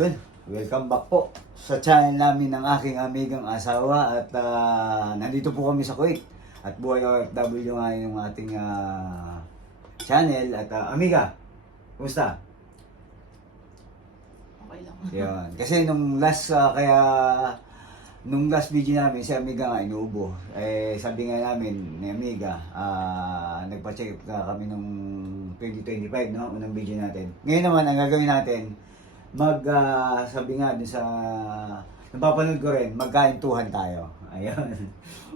Yun, welcome back po sa channel namin ng aking amigang asawa at nandito po kami sa Kuwait at buhay OFW nga yung ating channel at amiga, kumusta? Okay lang. Yan, kasi nung last video namin si amiga nga inuubo, sabi nga namin ni amiga, nagpa-check up kami nung 2025 no, unang video natin. Ngayon naman ang gagawin natin, sabi nga din sa napapanood ko rin, magkaintuhan tayo. Ayun.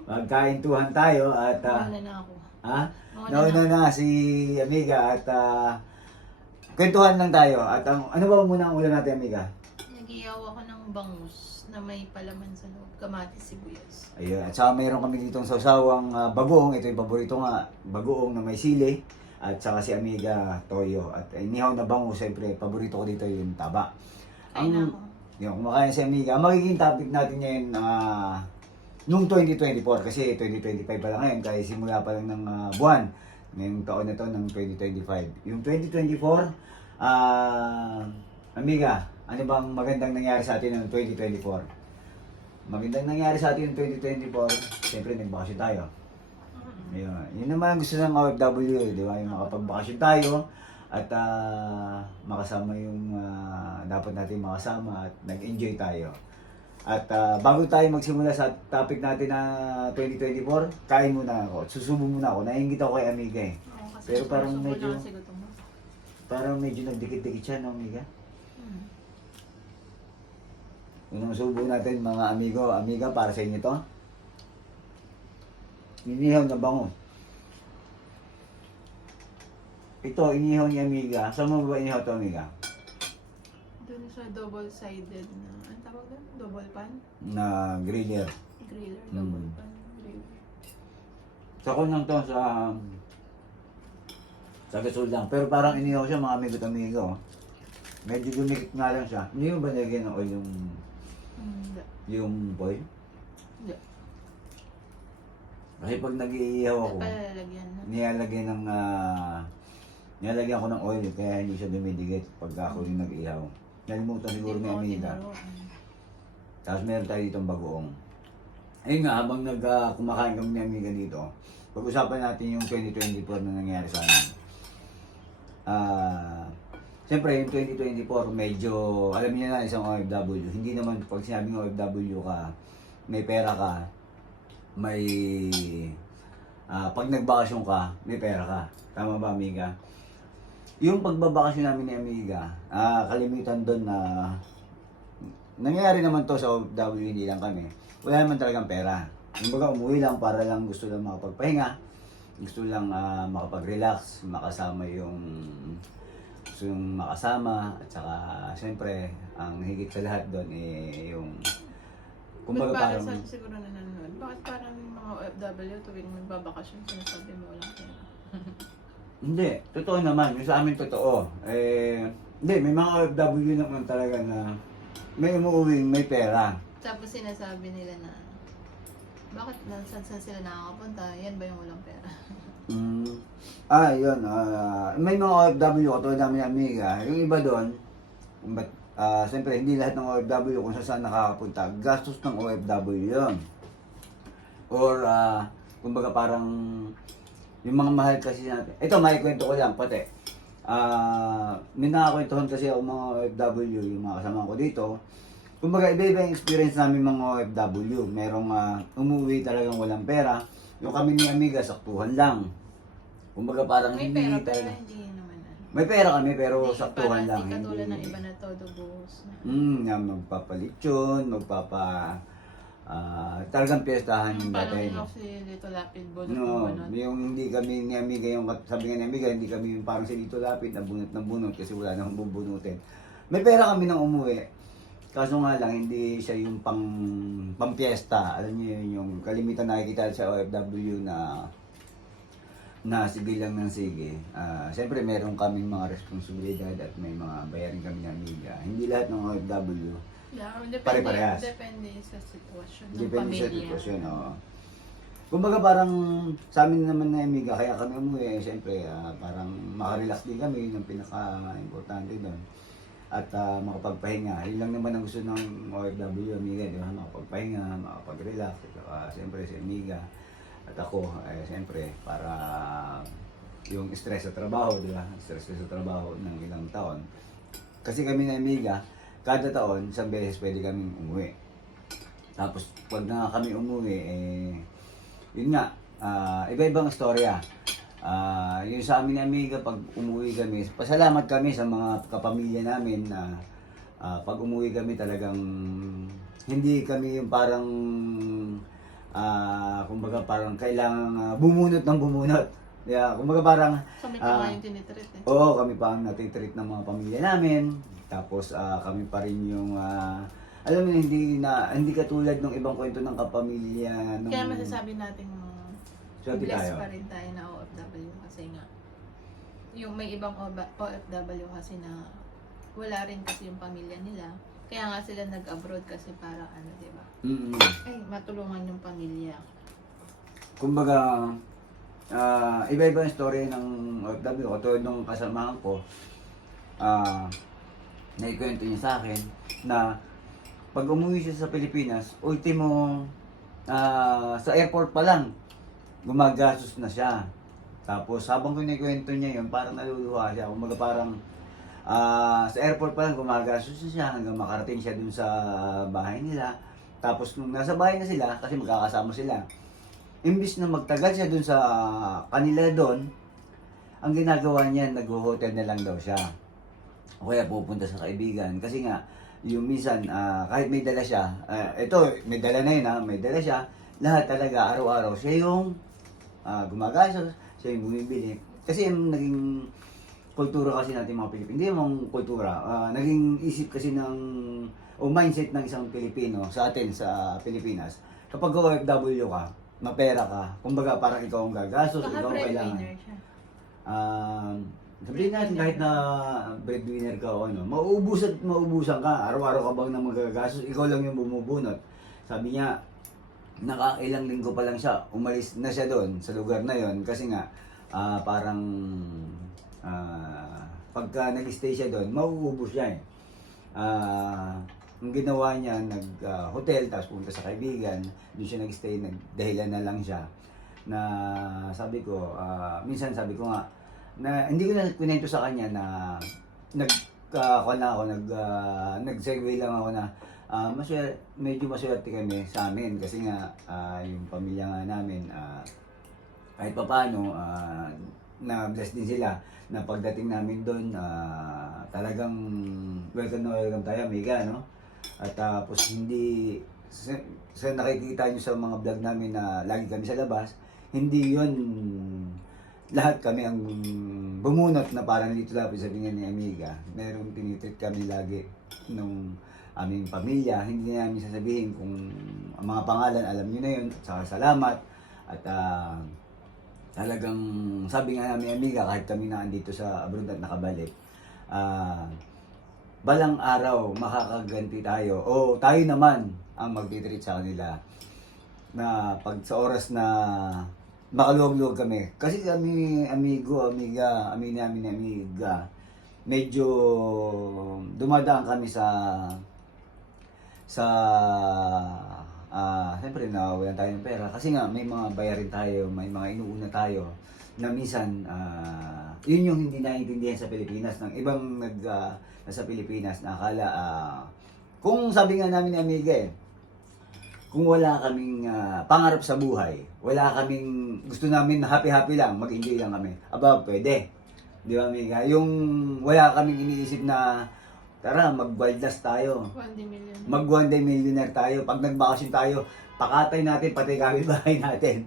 Magkaintuhan tayo at Nauna na ako. ha? Nauna Nauna na si amiga at kwentuhan lang tayo. At ano ba muna ang ulam natin, amiga? Nag-iyaw ako ng bangus na may palaman sa loob. Kamatis, sibuyas. Ayun. At saka mayroon kami ditong sawsawang bagoong. Ito yung paborito nga, bagoong na may sili. At saka si amiga, toyo. At inihaw na bango, siyempre, paborito ko dito yung taba. Kain na ako. Yung kumakain si amiga, ang magiging topic natin ngayon nung 2024. Kasi 2025 pa lang ngayon, kaya simula pa lang ng buwan. Ngayong taon na to ng 2025. Yung 2024, amiga, ano bang magandang nangyari sa atin noong 2024? Magandang nangyari sa atin noong 2024, siyempre nagbakasyon tayo. Ayun. Yun naman gusto ng OFW, di ba? Yung makapagbakasyon tayo at makasama yung dapat natin makasama at nag-enjoy tayo. At bago tayo magsimula sa topic natin na 2024, kain muna ako. Susubo muna ako. Naiingit ako kay amiga eh. Oo, kasi Pero parang susubo medyo- na kasi gutom mo. Parang medyo nagdikit-dikit siya, no, amiga? Hmm. Unang subo natin mga amigo, amiga, para sa inyo to. Inihaw na bango. Ito, inihaw ni amiga. Saan mo ba inihaw to, amiga? Doon sa double-sided na, ang tawag doon? Double pan? Na griller. Griller, Hmm. double pan, griller. Sa lang to sa gasol lang. Pero parang inihaw siya mga amigo at amigo. Medyo dumikit nga lang siya. Hindi mo ba nilagyan ng oil Hindi. yung foil? Hindi. Kasi pag nag-iihaw ako, Palalagyan na. nilalagyan ko ng oil kaya hindi siya dumidikit pag ako yung nag-ihaw. Nalimutan siguro ni Hindi ko amiga. tinuruan. Tapos meron tayo ditong bagoong. Ayun nga, habang kumakain kami ni amiga dito, pag-usapan natin yung 2024 na nangyari sa amin. Siyempre, yung 2024, medyo, alam niyo na isang OFW, hindi naman pag sinabing OFW ka, may pera ka, pag nagbakasyon ka, may pera ka. Tama ba, amiga? Yung pagbabakasyon namin ni amiga, kalimitan doon na nangyari naman to sa OFW, hindi lang kami. Wala naman talagang pera. Kumbaga umuwi lang para lang gusto lang makapagpahinga, gusto lang makapag-relax, makasama yung gusto yung makasama, at saka siyempre ang higit sa lahat doon yung kumbaga Para parang sa siguro na nanonood, bakit parang yung mga OFW tuwing nagbabakasyon sinasabi mo walang pera? hindi, totoo naman, yung sa amin totoo. Hindi, may mga OFW naman talaga na may umuuwing may pera. Tapos sinasabi nila na bakit saan sila nakakapunta? Yan ba yung walang pera? Yun. May mga OFW katulad namin amiga. Yung iba doon, siyempre hindi lahat ng OFW kung saan nakakapunta. Gastos ng OFW yun. Or, kumbaga parang, yung mga mahal kasi natin. Ito, maikwento ko lang pati. May nakakwentuhan kasi ako mga OFW, yung mga kasama ko dito. Kumbaga, iba-iba yung experience namin mga OFW. Merong umuwi talagang walang pera. Yung kami ni amiga, saktuhan lang. Kumbaga parang May hindi pera pero talaga. hindi naman ano. May pera kami pero Hindi, saktuhan parang lang. Hindi katulad ng iba na todo buhos. Na magpapalitsyon, talagang piyestahan yung Parang dati. yung si Lito Lapid, bunot No, ng bunot. yung hindi kami ni amiga, yung sabi nga ni amiga, hindi kami yung parang si Lito Lapid na bunot ng bunot kasi wala nang bubunutin. May pera kami nang umuwi. Kaso nga lang, hindi siya yung pang-piyesta. Alam niyo yun, yung kalimitan nakikita sa OFW na sige lang ng sige. Siyempre, meron kaming mga responsibilidad at may mga bayarin kami ng amiga. Hindi lahat ng OFW. Yeah, Pare-parehas. Depende sa sitwasyon ng Depende sa pamilya. sitwasyon, oo. Kumbaga parang sa amin naman na amiga, kaya kami umuwi, siyempre parang makarelax din kami, yung pinaka-importante doon. at makapagpahinga. Yun lang naman ang gusto ng OFW, amiga, di ba? Makapagpahinga, makapag-relax. Siyempre si amiga at ako, siyempre, para yung stress sa trabaho, di ba? Stress ko sa trabaho ng ilang taon. Kasi kami na amiga, kada taon, isang beses pwede kaming umuwi. Tapos, pag na kami umuwi, yun nga, iba-ibang istorya. Yung sa amin ni amiga, pag umuwi kami, pasalamat kami sa mga kapamilya namin na pag umuwi kami talagang hindi kami yung parang kumbaga parang kailangang bumunot ng bumunot. Yeah, kumbaga parang Kami pa nga yung tinitreat eh. oo, kami pa ang natitreat ng mga pamilya namin. Tapos kami pa rin yung alam mo hindi katulad ng ibang kwento ng kapamilya nung Kaya masasabi natin Sabi blessed tayo. pa rin tayo na OFW kasi nga yung may ibang OFW kasi na wala rin kasi yung pamilya nila. Kaya nga sila nag-abroad kasi para ano, di ba? Mm. Ay, matulungan yung pamilya. Kumbaga iba-iba ang story ng OFW. Katulad nung kasamahan ko, naikwento niya sa akin na pag umuwi siya sa Pilipinas, ultimo sa airport pa lang, gumagastos na siya. Tapos habang kinikwento niya yun, parang naluluha siya. Kumbaga parang sa airport pa lang gumagastos na siya hanggang makarating siya dun sa bahay nila. Tapos nung nasa bahay na sila, kasi magkakasama sila, imbis na magtagal siya dun sa kanila doon, ang ginagawa niya, nag-hotel na lang daw siya. O kaya pupunta sa kaibigan. Kasi nga, yung minsan, kahit may dala siya, ito, may dala na yun may dala siya, lahat talaga, araw-araw, siya yung gumagastos, siya yung bumibili. Kasi yung naging kultura kasi natin mga Pilipino, hindi yung kultura, naging isip kasi o mindset ng isang Pilipino sa atin, sa Pilipinas, kapag OFW ka, mapera ka, kumbaga parang ikaw ang gagastos, Baka ikaw ang kailangan. breadwinner siya. Sabihin natin kahit na breadwinner ka o ano, mauubusan ka, araw-araw ka bang na magagastos, ikaw lang yung bumubunot. Sabi niya, nakailang linggo pa lang siya, umalis na siya doon sa lugar na yon kasi nga parang pagka nag-stay siya doon, mauubos siya ang ginawa niya, nag-hotel, tapos punta sa kaibigan, doon siya nag-stay, dahilan na lang siya na sabi ko, minsan sabi ko nga, na hindi ko na kwento sa kanya na nag-segue lang ako na medyo maswerte kami sa amin kasi nga yung pamilya nga namin kahit pa paano na-bless din sila na pagdating namin doon talagang welcome na welcome tayo, amiga, no? At tapos hindi sa nakikita nyo sa mga vlog namin na lagi kami sa labas, hindi yun lahat kami ang bumunot na parang dito lapis sa tingin ni amiga. Merong tinitreat kami lagi nung aming pamilya. Hindi namin sasabihin kung ang mga pangalan, alam nyo na yun. At saka salamat. At talagang sabi nga namin amiga, kahit kami na andito sa abroad at nakabalik, balang araw makakaganti tayo o tayo naman ang magtitreat sa kanila na pag sa oras na makaluwag-luwag kami. Kasi kami, amigo, amiga, amiga, medyo dumadaan kami siyempre nawawalan tayo ng pera. Kasi nga may mga bayarin tayo, may mga inuuna tayo na minsan, yun yung hindi naiintindihan sa Pilipinas ng ibang nasa Pilipinas na akala, kung sabi nga namin ni amiga kung wala kaming pangarap sa buhay, wala kaming, gusto namin happy-happy lang, mag-enjoy lang kami, aba, pwede. Di ba, amiga? Yung wala kaming iniisip na, tara, mag-wildlas tayo. 1 million. Mag-one day millionaire tayo. Pag nagbakasyon tayo, pakatay natin, pati kapitbahay natin.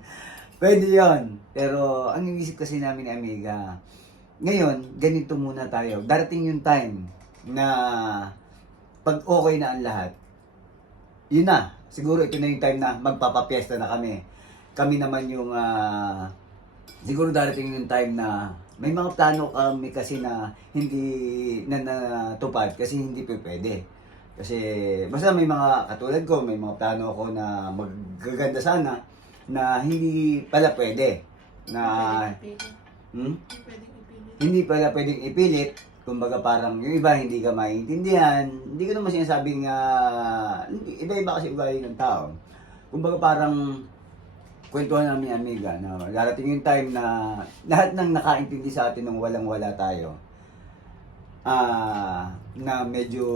Pwede yon. Pero, ang iniisip kasi namin ni amiga, ngayon, ganito muna tayo. Darating yung time na pag okay na ang lahat, yun na. Siguro ito na yung time na magpapapiesta na kami. Kami naman yung, siguro darating yung time na may mga plano kami kasi na hindi na natupad kasi hindi pwede. Kasi basta may mga katulad ko, may mga plano ako na maggaganda sana na hindi pala pwede. Na Pwedeng ipilit. hmm? Pwedeng ipilit. Hindi pala pwedeng ipilit kumbaga parang yung iba hindi ka maintindihan. Hindi ko naman sinasabing iba-iba kasi ugali ng tao. Kumbaga parang kwentuhan namin ni amiga na darating yung time na lahat ng nakaintindi sa atin nung walang-wala tayo. Na medyo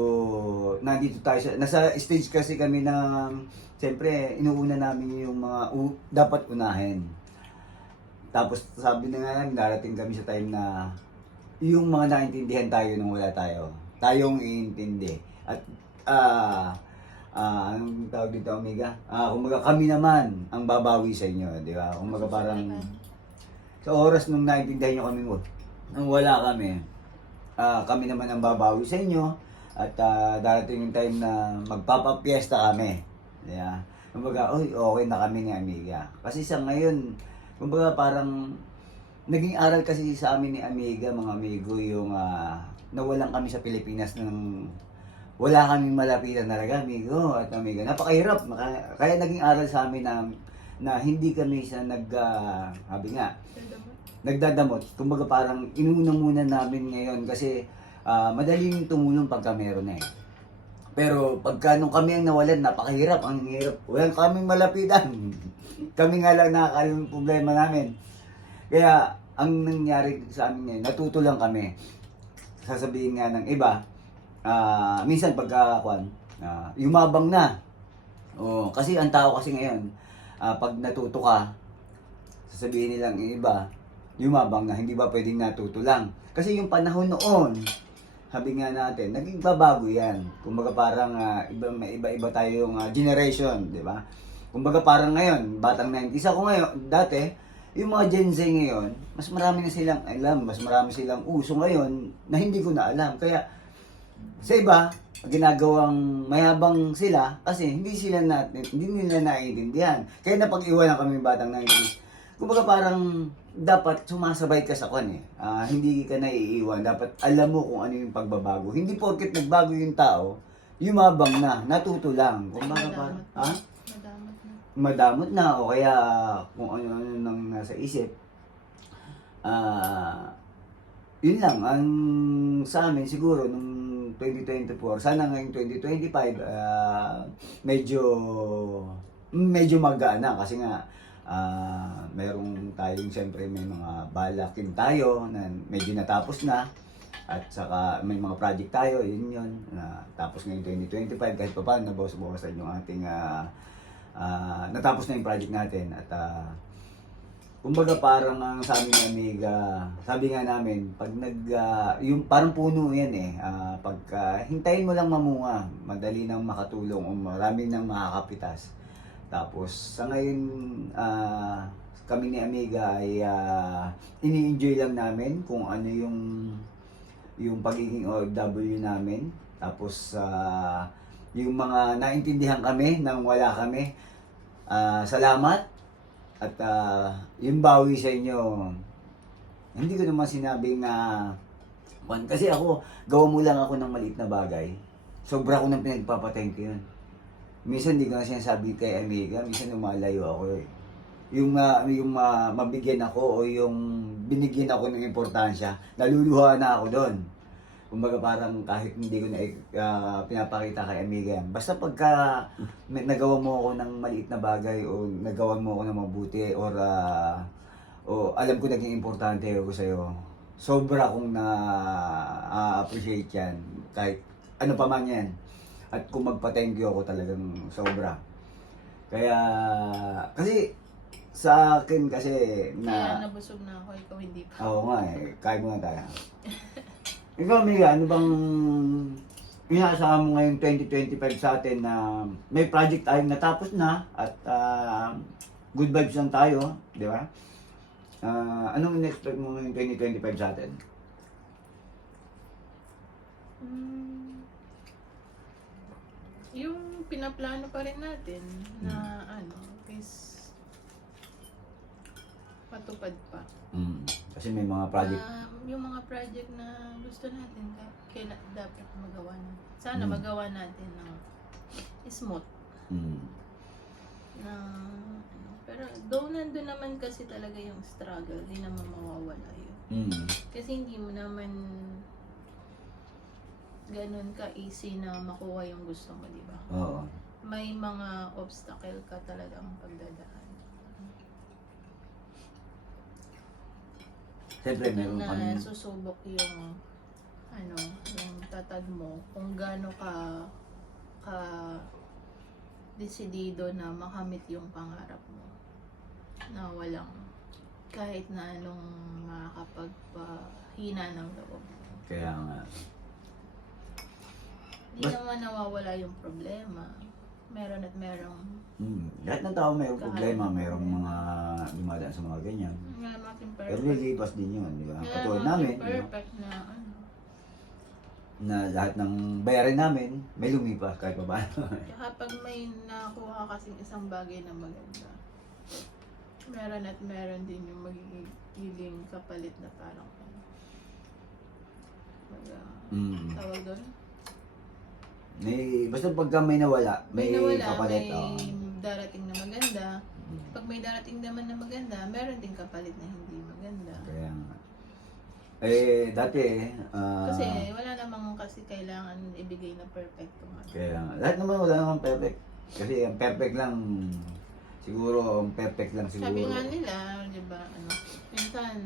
nandito tayo nasa stage kasi kami ng siyempre inuuna namin yung mga dapat unahin. Tapos sabi na nga namin darating kami sa time na yung mga naintindihan tayo nung wala tayo. Tayong iintindi. At anong tawag dito, amiga? Kumbaga kami naman ang babawi sa inyo, di ba? Kumbaga parang sa oras nung naintindihan nyo kami nung wala kami, kami naman ang babawi sa inyo at darating yung time na magpapapiesta kami. Yeah. Kumbaga, okay na kami ni amiga. Kasi sa ngayon, kumbaga parang naging aral kasi sa amin ni amiga, mga amigo, yung nawalan kami sa Pilipinas ng wala kaming malapitan talaga, amigo at amiga. Napakahirap. Kaya naging aral sa amin na hindi kami sa sabi nga, nagdadamot. Kumbaga parang inuna muna namin ngayon kasi madaling tumulong pagka meron eh. Pero pagka nung kami ang nawalan, napakahirap. Ang hirap. Walang kaming malapitan. Kami nga lang nakakalim yung problema namin. Kaya ang nangyari sa amin ngayon, natuto lang kami. Sasabihin nga ng iba, minsan pagka yumabang na. Kasi ang tao kasi ngayon, pag natuto ka, sasabihin nilang iba, yumabang na, hindi ba pwedeng natuto lang? Kasi yung panahon noon, sabi nga natin, naging babago yan. Kumbaga parang iba-iba tayong generation, di ba? Kumbaga parang ngayon, batang 90s ako ngayon, dati, yung mga Gen Z ngayon, mas marami na silang alam, mas marami silang uso ngayon na hindi ko na alam. Kaya sa iba, ginagawang mayabang sila kasi hindi nila naiintindihan. Kaya napag-iwanan kami batang 90s. Kumbaga parang dapat sumasabay ka sa hindi ka naiiwan. Dapat alam mo kung ano yung pagbabago. Hindi porket nagbago yung tao, yumabang na, natuto lang. Kumbaga parang, madamot na o kaya kung ano-ano nang nasa isip. Yun lang, ang sa amin siguro nung 2024, sana ngayong 2025, medyo magaan na kasi nga, merong tayong siyempre may mga balakin tayo na medyo natapos na at saka may mga project tayo, yun tapos ngayong 2025 kahit pa paano nabawas-bawasan yung ating natapos na yung project natin at kumbaga parang ang sabi ng amiga, sabi nga namin pag yung parang puno yan pag hintayin mo lang mamunga, madali nang makatulong o marami nang makakapitas. Tapos sa ngayon kami ni amiga ay ini-enjoy lang namin kung ano yung pagiging OFW namin. Tapos yung mga naintindihan kami nang wala kami. Salamat at yung bawi sa inyo. Hindi ko naman sinabing kasi ako, gawa mo lang ako ng maliit na bagay. Sobra ko nang pinagpapathank you yun. Minsan hindi ko na sinasabi kay amiga, minsan lumalayo ako Yung mabigyan ako o yung binigyan ako ng importansya, naluluha na ako doon. Kumbaga parang kahit hindi ko na pinapakita kay amiga yan. Basta pagka nagawa mo ako ng maliit na bagay o nagawa mo ako ng mabuti or alam ko naging importante ako sa'yo, sobra kong na-appreciate yan. Kahit ano pa man yan. At kung magpa-thank you ako talagang sobra. Kaya, kasi sa akin kasi Kaya nabusog na ako, ikaw hindi pa. Oo nga kain muna tayo. Ikaw, amiga, ano bang inaasahan mo ngayong 2025 sa atin na may project tayong natapos na at good vibes lang tayo, di ba? Anong in-expect mo ngayong 2025 sa atin? Yung pinaplano pa rin natin na is patupad pa. Kasi may mga project. Yung mga project na gusto natin, kailan dapat magawa na. Sana magawa natin ng smooth. Pero though nandun naman kasi talaga yung struggle, di naman mawawala yun. Kasi hindi mo naman ganun ka-easy na makuha yung gusto mo, di ba? Oo. May mga obstacle ka talagang pagdadaan. Siyempre, meron na kami. susubok yung yung tatag mo kung gaano ka desidido na makamit yung pangarap mo na walang kahit na anong makakapagpahina ng loob. Kaya nga. Hindi naman nawawala yung problema. Meron at merong Lahat ng tao may problema, mayroong mga dumadaan sa mga ganyan. nga making Pero perfect. lilipas din yun, di ba? Nga Katulad making namin, di ba? perfect na Na lahat ng bayarin namin, may lumipas kahit pa paano. Kaya pag may nakuha kasing isang bagay na maganda, meron at meron din yung magiging kapalit na parang tawag doon? Basta pagka may nawala, may nawala, kapalit. may darating na maganda. Pag may darating naman na maganda, meron din kapalit na hindi maganda. Kaya nga. Dati, Kasi wala namang kasi kailangan ibigay na perfecto nga. kaya nga. Lahat naman wala namang perfect. Kasi ang perfect lang, siguro, ang perfect lang siguro. Sabi nga nila, di ba, minsan,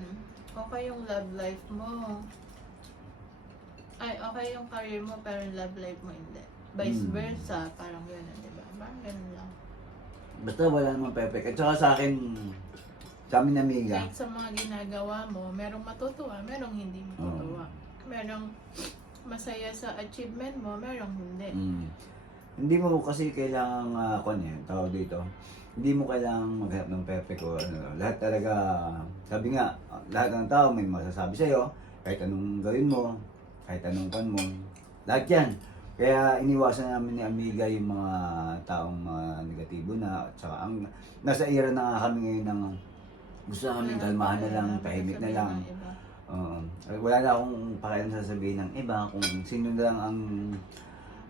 okay yung love life mo. Ay, okay yung career mo, pero yung love life mo hindi. Vice versa, parang gano'n, di ba? Parang gano'n lang. Basta wala namang perfect. At saka sa akin, sa amin amiga, Kahit sa mga ginagawa mo, merong matutuwa, merong hindi matutuwa. Merong masaya sa achievement mo, merong hindi. hindi mo kasi kailangang, tawag dito, hindi mo kailangang maghanap ng perfect o ano. Lahat talaga, sabi nga, lahat ng tao may masasabi sa'yo, kahit anong gawin mo, kahit anong pan mo, lahat yan. Kaya iniwasan namin ni Amiga yung mga taong negatibo na, at saka ang nasa era na nga kami ngayon ng gusto namin kalmahan na lang, tahimik na lang. Wala na akong pakialam sasabihin ng iba kung sino na lang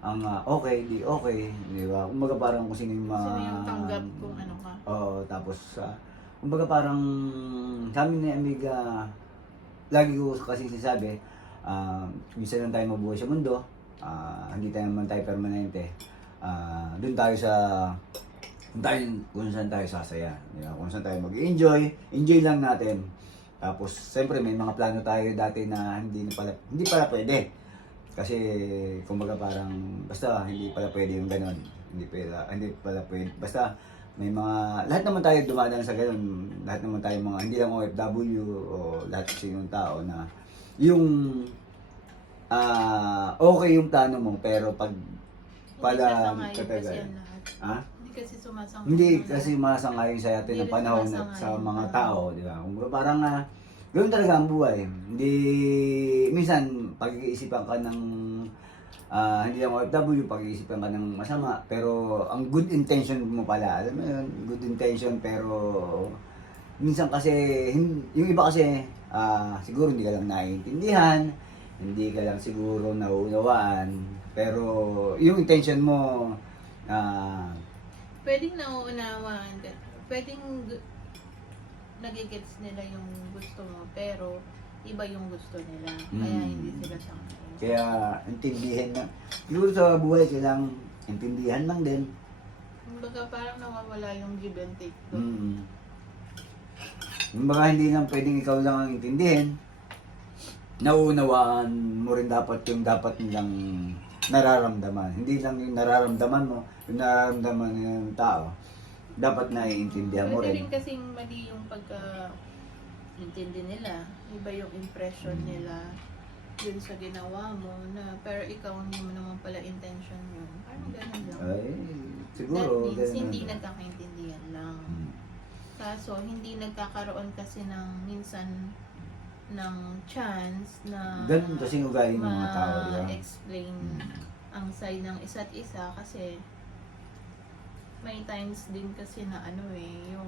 ang okay, di okay, di ba? Kumbaga parang kung sino yung Sino yung tanggap kung ano ka. Oo, tapos kumbaga parang sa amin ni Amiga, lagi ko kasi sinasabi, minsan lang tayo mabuhay sa mundo, hindi tayo naman tayo permanente. Doon tayo sa kung saan tayo sasaya, di ba? Kung saan tayo mag-enjoy, enjoy lang natin. Tapos siyempre may mga plano tayo dati na hindi pala pwede. Kasi kumbaga parang basta hindi pala pwede yung ganon. Hindi pala pwede. Basta may mga lahat naman tayo dumadaan sa ganon. Lahat naman tayo mga hindi lang OFW o lahat sinong tao na yung okay yung plano mo pero pag pala katagal. Hindi kasi sumasang-ayon. Hindi kasi masangayon sa atin ng panahon at sa mga tao, di ba? Kung parang ganoon talaga ang buhay. Hindi minsan pag-iisipan ka ng hindi lang OFW, pag-iisipan ka ng masama, pero ang good intention mo pala, alam mo yun, good intention pero minsan kasi yung iba kasi siguro hindi ka lang naiintindihan, hindi ka lang siguro nauunawaan, pero yung intention mo pwedeng nauunawaan ka. Pwedeng nagigets nila yung gusto mo, pero iba yung gusto nila. Kaya hindi sila sang-ayon. Kaya intindihan na. Siguro sa buhay kailangang intindihan lang din. Kumbaga parang nawawala yung give and take doon. Kumbaga hindi lang pwedeng ikaw lang ang intindihin. Nauunawaan mo rin dapat yung dapat nilang nararamdaman. Hindi lang yung nararamdaman mo, yung nararamdaman ng tao. Dapat naiintindihan mo Pwede rin. rin kasing mali yung pagka-intindi nila. Iba yung impression nila dun sa ginawa mo na pero ikaw hindi mo naman pala intention yun. Parang ganun lang. Ay, That siguro. means ganun hindi lang. nagkakaintindihan lang. Kaso hindi nagkakaroon kasi ng minsan ng chance na Ganun kasi yung ugali ng mga tao, di ba? ma-explain ang side ng isa't isa kasi may times din kasi na yung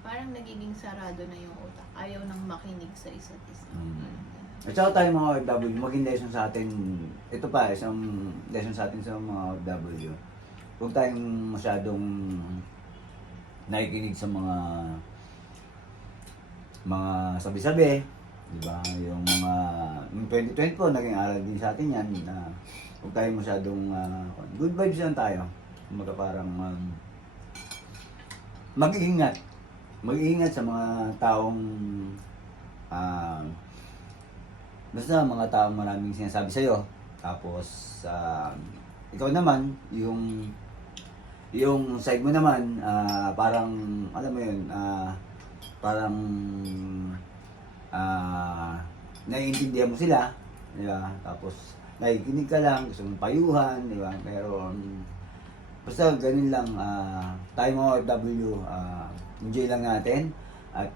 parang nagiging sarado na yung utak. Ayaw nang makinig sa isa't isa. At saka tayo mga OFW, maging lesson sa atin, ito pa, isang lesson sa atin sa mga OFW. Huwag tayong masyadong nakikinig sa mga sabi-sabi, Diba? Yung mga, yung 2020 po, naging aral din sa atin yan na huwag tayo masyadong, good vibes lang tayo. Kumbaga parang, mag-ingat. Mag-ingat sa mga taong, basta mga taong maraming sinasabi sa'yo. Tapos, ikaw naman, yung side mo naman, parang, alam mo yun, parang, naiintindihan mo sila, di ba? Tapos, nakikinig ka lang, gusto mong payuhan, di ba? Pero, basta ganun lang, tayo mga OFW, enjoy lang natin, at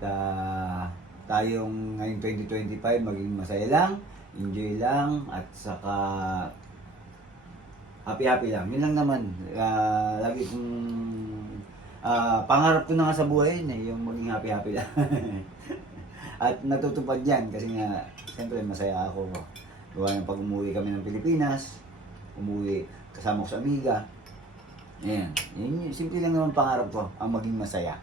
tayong ngayong 2025, maging masaya lang, enjoy lang, at saka, happy-happy lang. Yun lang naman, lagi kong, pangarap ko na nga sa buhay yun yung maging happy-happy lang. At natutupad yan kasi nga, siyempre masaya ako. Gawa ng pag umuwi kami ng Pilipinas, umuwi kasama ko sa amiga. Ayan, yun, simple lang naman pangarap ko, ang maging masaya.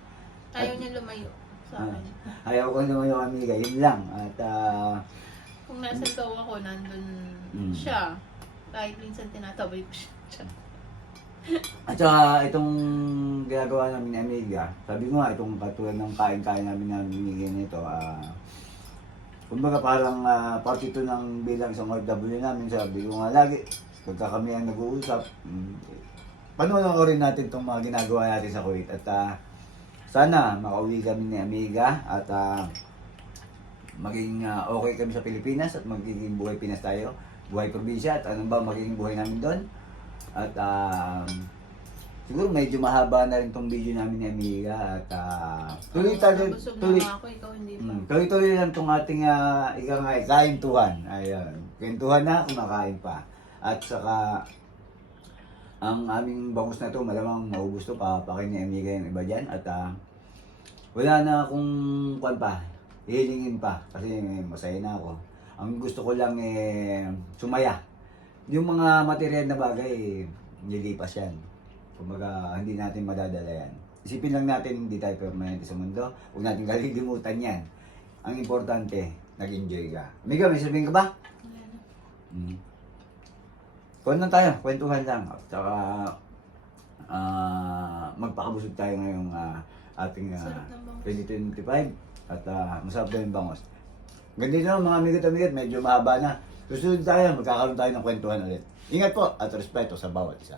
Ayaw niya lumayo sa akin. Ayaw ko naman yung amiga, yun lang. At Kung nasa daw ako, nandun siya. Kahit minsan tinataboy ko siya. At saka itong ginagawa namin ni Amiga, sabi ko nga itong katulad ng kain-kain namin na binigyan nito, kumbaga parang part ito ng bilang isang OFW namin, sabi ko nga lagi, pagka kami ang nag-uusap, panoorin natin itong mga ginagawa natin sa Kuwait at sana makauwi kami ni Amiga at maging okay kami sa Pilipinas at magiging buhay Pinas tayo, buhay probinsya at anong ba magiging buhay namin doon. At siguro medyo mahaba na rin tong video namin ni Amiga at Busog na ako, ikaw hindi pa. tuloy-tuloy lang tong ating kaintuhan. Ayun, kaintuhan na, kumakain pa. At saka ang aming bangus na to malamang maubos to, papakin ni Amiga yung iba dyan at wala na akong kwan pa, hihilingin pa kasi masaya na ako. Ang gusto ko lang sumaya. Yung mga material na bagay, nilipas yan. Kumbaga, hindi natin madadala yan. Isipin lang natin, hindi tayo permanente sa mundo. Huwag natin kalilimutan yan. Ang importante, nag-enjoy ka. Amiga, may sabihin ka ba? Wala na. Kuhan lang tayo, kwentuhan lang. At saka, magpakabusog tayo ngayong ating Sarap ng bangus. 2025. At masarap daw yung bangos. Ganito na mga amigot amigot, medyo mahaba na. Susunod tayo, magkakaroon tayo ng kwentuhan ulit. Ingat po at respeto sa bawat isa.